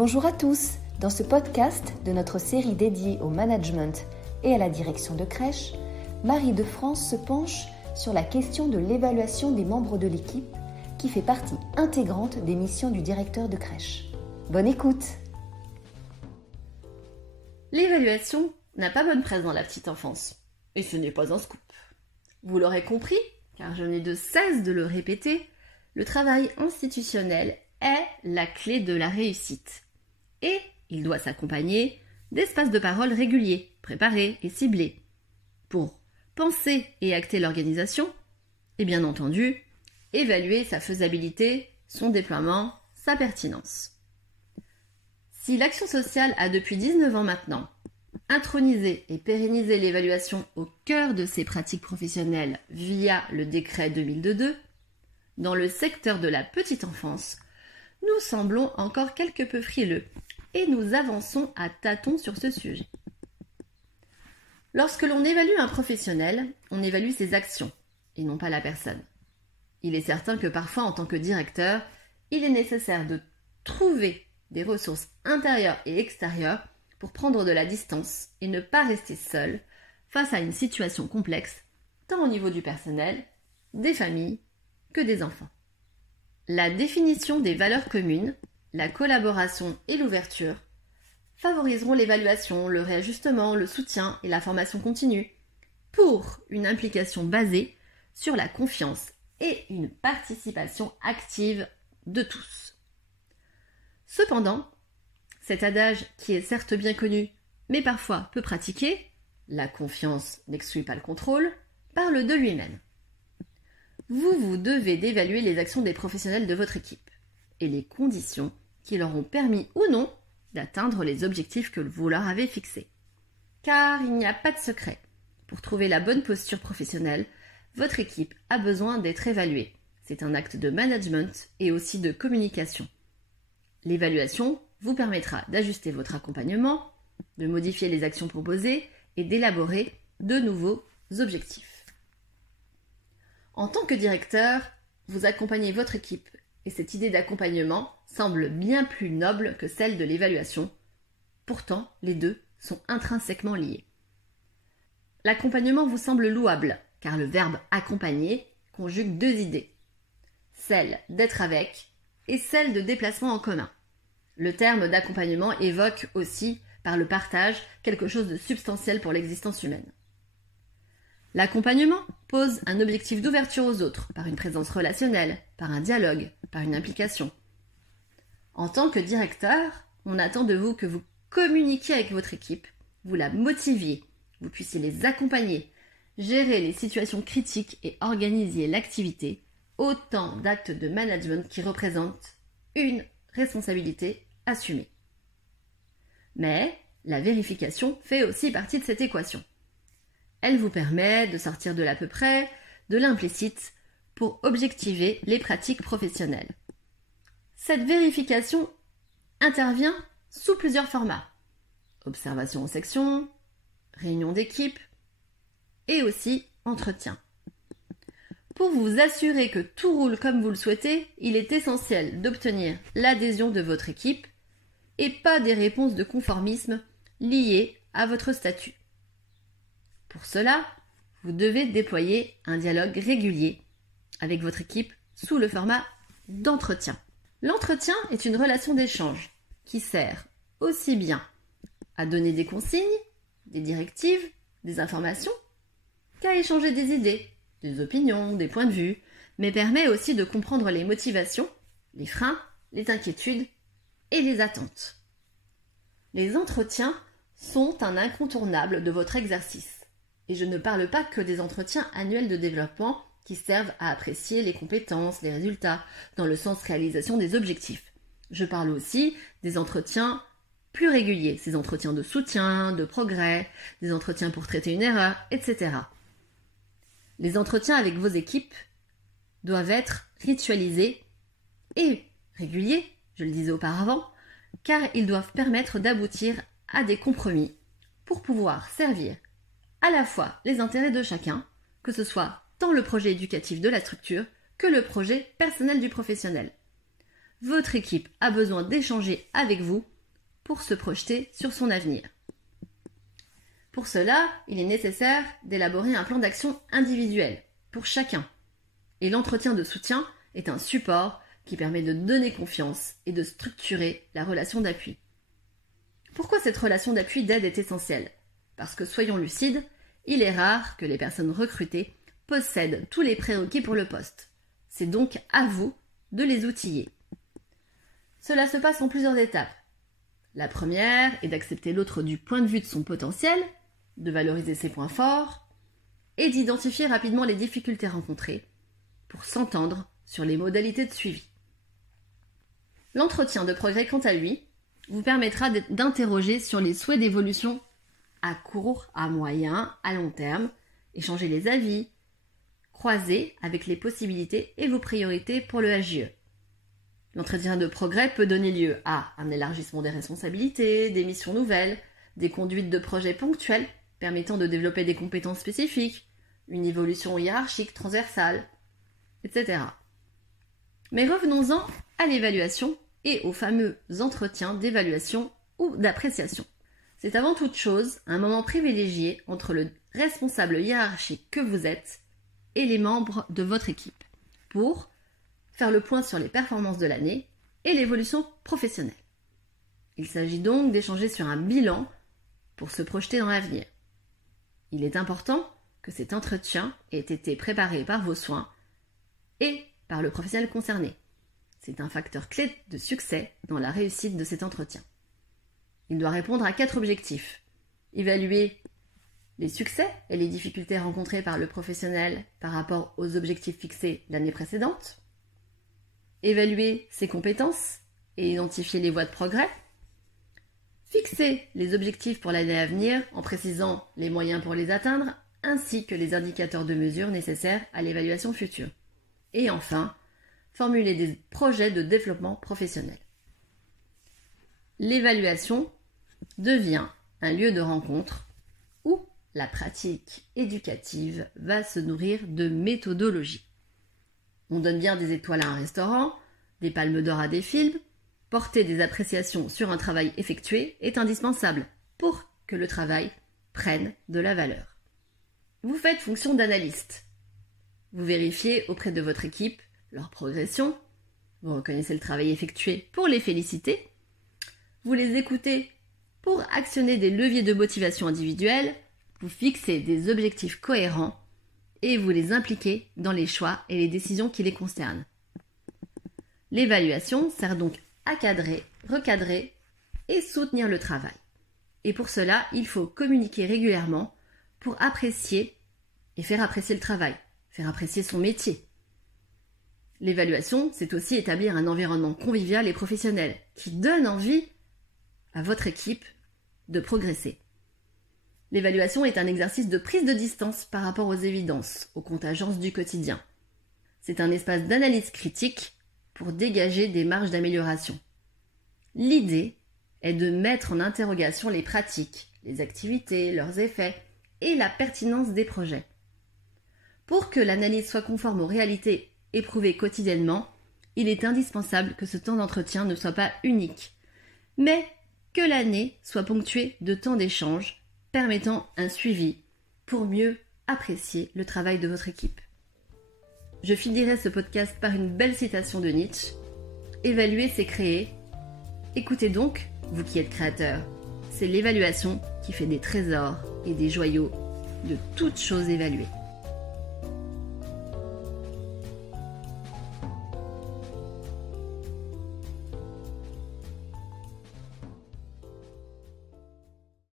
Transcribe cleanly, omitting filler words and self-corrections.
Bonjour à tous. Dans ce podcast de notre série dédiée au management et à la direction de crèche, Marie de France se penche sur la question de l'évaluation des membres de l'équipe qui fait partie intégrante des missions du directeur de crèche. Bonne écoute! L'évaluation n'a pas bonne presse dans la petite enfance. Et ce n'est pas un scoop. Vous l'aurez compris, car je n'ai de cesse de le répéter, le travail institutionnel est la clé de la réussite. Et il doit s'accompagner d'espaces de parole réguliers, préparés et ciblés, pour penser et acter l'organisation, et bien entendu, évaluer sa faisabilité, son déploiement, sa pertinence. Si l'action sociale a depuis 19 ans maintenant intronisé et pérennisé l'évaluation au cœur de ses pratiques professionnelles via le décret 2002, dans le secteur de la petite enfance, nous semblons encore quelque peu frileux et nous avançons à tâtons sur ce sujet. Lorsque l'on évalue un professionnel, on évalue ses actions et non pas la personne. Il est certain que parfois, en tant que directeur, il est nécessaire de trouver des ressources intérieures et extérieures pour prendre de la distance et ne pas rester seul face à une situation complexe, tant au niveau du personnel, des familles que des enfants. La définition des valeurs communes, la collaboration et l'ouverture favoriseront l'évaluation, le réajustement, le soutien et la formation continue pour une implication basée sur la confiance et une participation active de tous. Cependant, cet adage qui est certes bien connu, mais parfois peu pratiqué, la confiance n'exclut pas le contrôle, parle de lui-même. Vous devez d'évaluer les actions des professionnels de votre équipe et les conditions qui leur ont permis ou non d'atteindre les objectifs que vous leur avez fixés. Car il n'y a pas de secret. Pour trouver la bonne posture professionnelle, votre équipe a besoin d'être évaluée. C'est un acte de management et aussi de communication. L'évaluation vous permettra d'ajuster votre accompagnement, de modifier les actions proposées et d'élaborer de nouveaux objectifs. En tant que directeur, vous accompagnez votre équipe et cette idée d'accompagnement semble bien plus noble que celle de l'évaluation. Pourtant, les deux sont intrinsèquement liés. L'accompagnement vous semble louable car le verbe accompagner conjugue deux idées, celle d'être avec et celle de déplacement en commun. Le terme d'accompagnement évoque aussi, par le partage, quelque chose de substantiel pour l'existence humaine. L'accompagnement pose un objectif d'ouverture aux autres, par une présence relationnelle, par un dialogue, par une implication. En tant que directeur, on attend de vous que vous communiquiez avec votre équipe, vous la motiviez, vous puissiez les accompagner, gérer les situations critiques et organiser l'activité, autant d'actes de management qui représentent une responsabilité assumée. Mais la vérification fait aussi partie de cette équation. Elle vous permet de sortir de l'à peu près, de l'implicite, pour objectiver les pratiques professionnelles. Cette vérification intervient sous plusieurs formats. Observation en section, réunion d'équipe et aussi entretien. Pour vous assurer que tout roule comme vous le souhaitez, il est essentiel d'obtenir l'adhésion de votre équipe et pas des réponses de conformisme liées à votre statut. Pour cela, vous devez déployer un dialogue régulier avec votre équipe sous le format d'entretien. L'entretien est une relation d'échange qui sert aussi bien à donner des consignes, des directives, des informations, qu'à échanger des idées, des opinions, des points de vue, mais permet aussi de comprendre les motivations, les freins, les inquiétudes et les attentes. Les entretiens sont un incontournable de votre exercice. Et je ne parle pas que des entretiens annuels de développement qui servent à apprécier les compétences, les résultats, dans le sens réalisation des objectifs. Je parle aussi des entretiens plus réguliers, ces entretiens de soutien, de progrès, des entretiens pour traiter une erreur, etc. Les entretiens avec vos équipes doivent être ritualisés et réguliers, je le disais auparavant, car ils doivent permettre d'aboutir à des compromis pour pouvoir servir à la fois les intérêts de chacun, que ce soit tant le projet éducatif de la structure que le projet personnel du professionnel. votre équipe a besoin d'échanger avec vous pour se projeter sur son avenir. Pour cela, il est nécessaire d'élaborer un plan d'action individuel pour chacun. Et l'entretien de soutien est un support qui permet de donner confiance et de structurer la relation d'appui. Pourquoi cette relation d'appui d'aide est essentielle ? Parce que, soyons lucides, il est rare que les personnes recrutées possèdent tous les prérequis pour le poste. C'est donc à vous de les outiller. Cela se passe en plusieurs étapes. La première est d'accepter l'autre du point de vue de son potentiel, de valoriser ses points forts et d'identifier rapidement les difficultés rencontrées pour s'entendre sur les modalités de suivi. L'entretien de progrès, quant à lui, vous permettra d'interroger sur les souhaits d'évolution à court, à moyen, à long terme, échanger les avis, croiser avec les possibilités et vos priorités pour le HJE. L'entretien de progrès peut donner lieu à un élargissement des responsabilités, des missions nouvelles, des conduites de projets ponctuels permettant de développer des compétences spécifiques, une évolution hiérarchique transversale, etc. Mais revenons-en à l'évaluation et aux fameux entretiens d'évaluation ou d'appréciation. C'est avant toute chose un moment privilégié entre le responsable hiérarchique que vous êtes et les membres de votre équipe pour faire le point sur les performances de l'année et l'évolution professionnelle. Il s'agit donc d'échanger sur un bilan pour se projeter dans l'avenir. Il est important que cet entretien ait été préparé par vos soins et par le professionnel concerné. C'est un facteur clé de succès dans la réussite de cet entretien. Il doit répondre à 4 objectifs. Évaluer les succès et les difficultés rencontrées par le professionnel par rapport aux objectifs fixés l'année précédente. Évaluer ses compétences et identifier les voies de progrès. Fixer les objectifs pour l'année à venir en précisant les moyens pour les atteindre ainsi que les indicateurs de mesure nécessaires à l'évaluation future. Et enfin, formuler des projets de développement professionnel. L'évaluation devient un lieu de rencontre où la pratique éducative va se nourrir de méthodologie. On donne bien des étoiles à un restaurant, des palmes d'or à des films. Porter des appréciations sur un travail effectué est indispensable pour que le travail prenne de la valeur. Vous faites fonction d'analyste. Vous vérifiez auprès de votre équipe leur progression, vous reconnaissez le travail effectué pour les féliciter, vous les écoutez pour actionner des leviers de motivation individuelle, vous fixez des objectifs cohérents et vous les impliquez dans les choix et les décisions qui les concernent. L'évaluation sert donc à cadrer, recadrer et soutenir le travail. Et pour cela, il faut communiquer régulièrement pour apprécier et faire apprécier le travail, faire apprécier son métier. L'évaluation, c'est aussi établir un environnement convivial et professionnel qui donne envie à votre équipe de progresser. L'évaluation est un exercice de prise de distance par rapport aux évidences, aux contingences du quotidien. C'est un espace d'analyse critique pour dégager des marges d'amélioration. L'idée est de mettre en interrogation les pratiques, les activités, leurs effets et la pertinence des projets. Pour que l'analyse soit conforme aux réalités éprouvées quotidiennement, il est indispensable que ce temps d'entretien ne soit pas unique, mais que l'année soit ponctuée de temps d'échange permettant un suivi pour mieux apprécier le travail de votre équipe. Je finirai ce podcast par une belle citation de Nietzsche. Évaluer, c'est créer. Écoutez donc, vous qui êtes créateur, c'est l'évaluation qui fait des trésors et des joyaux de toutes choses évaluées.